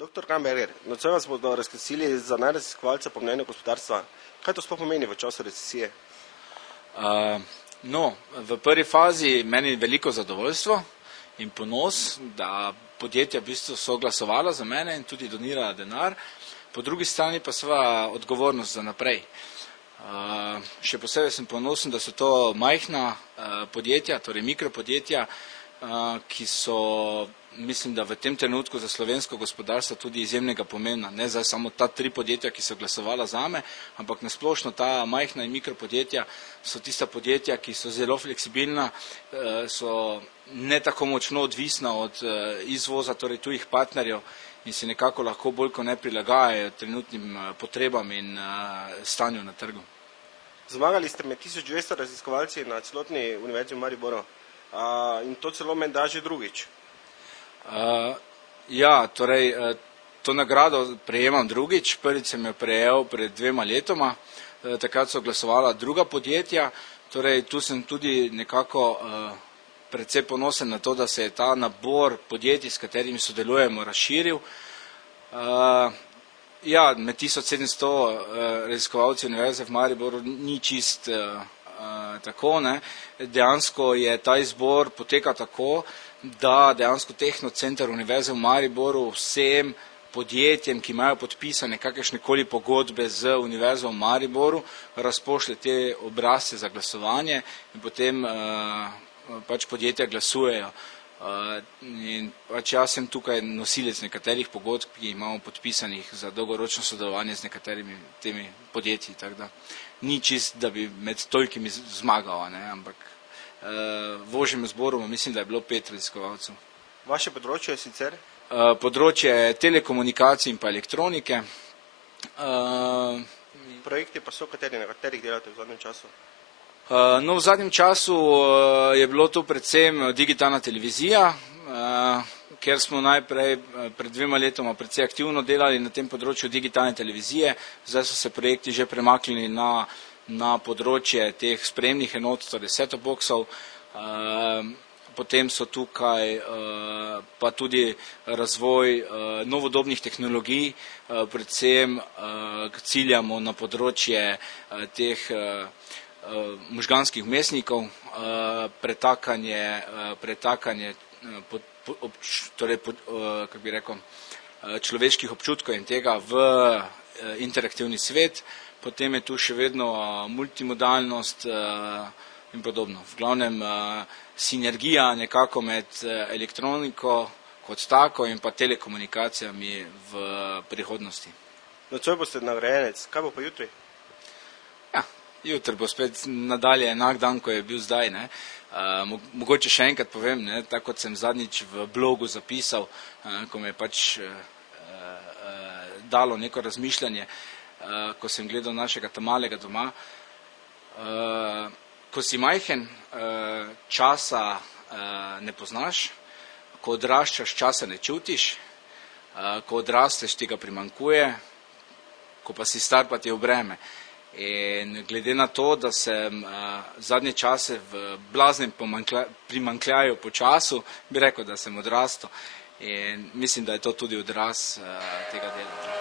Dr. Kramberger, nocoj vas bodo razglasili za najraziskovalca po mnenju gospodarstva. Kaj to sploh pomeni v času recesije? V prvi fazi meni veliko zadovoljstvo in ponos, da podjetja v bistvu so glasovala za mene in tudi donirala denar, po drugi strani pa seveda odgovornost za naprej. Še posebej sem ponosen, da so to majhna podjetja, torej mikropodjetja, ki so, mislim, da v tem trenutku za slovensko gospodarstvo tudi izjemnega pomena. Ne zdaj samo ta 3 podjetja, ki so glasovala zame, ampak nasplošno ta majhna in mikropodjetja so tista podjetja, ki so zelo fleksibilna, so ne tako močno odvisna od izvoza, torej tujih partnerjev in se nekako lahko bolj kot ne prilagajajo trenutnim potrebam in stanju na trgu. Zmagali ste med 1200 raziskovalci na celotni univerzi v Mariboru in to celo menda že drugič. To nagrado prejemam drugič, prvič sem jo prejel pred 2 letoma, takrat so glasovala druga podjetja, torej tu sem tudi nekako predvsej ponosen na to, da se je ta nabor podjetij, s katerimi sodelujemo, razširil. Med 1700 raziskovalci univerze v Mariboru ni čist tako, ne. Dejansko je ta izbor poteka tako, da dejansko Tehnocenter univerze v Mariboru vsem podjetjem, ki imajo podpisane kakršnekoli pogodbe z univerzo v Mariboru, razpošlje te obrazce za glasovanje in potem pač podjetja glasujejo. In pač jaz sem tukaj nosilec nekaterih pogodb, ki imamo podpisanih za dolgoročno sodelovanje z nekaterimi temi podjetji, tako da ni čist, da bi med tolikimi zmagal, ne, ampak v ožjem zboru mislim, da je bilo 5 raziskovalcev. Vaše področje je sicer? Področje telekomunikacij in pa elektronike. Projekti pa so kateri, na katerih delate v zadnjem času? V zadnjem času je bilo to predvsem digitalna televizija, ker smo najprej pred 2 letoma precej aktivno delali na tem področju digitalne televizije, zdaj so se projekti že premaknili na področje teh sprejemnih enot, torej set-top boxov, potem so tukaj pa tudi razvoj novodobnih tehnologij, predvsem ciljamo na področje teh možganskih vmesnikov, pretakanje človeških občutkov in tega v interaktivni svet, potem je tu še vedno multimodalnost in podobno. V glavnem sinergija nekako med elektroniko kot tako in pa telekomunikacijami v prihodnosti. Nocoj boste nagrajenec, kaj bo pa jutri? Jutri bo spet nadalje enak dan, ko je bil zdaj. Mogoče še enkrat povem, tako kot sem zadnjič v blogu zapisal, ko me je pač dalo neko razmišljanje, ko sem gledal našega malega doma. Ko si majhen, časa ne poznaš, ko odraščaš, časa ne čutiš, ko odrasteš, ti ga primanjkuje, ko pa si star, pa ti je v breme. In glede na to, da sem zadnje čase v blaznem primanjkljaju po času, bi rekel, da sem odrastel in mislim, da je to tudi odraz tega dela.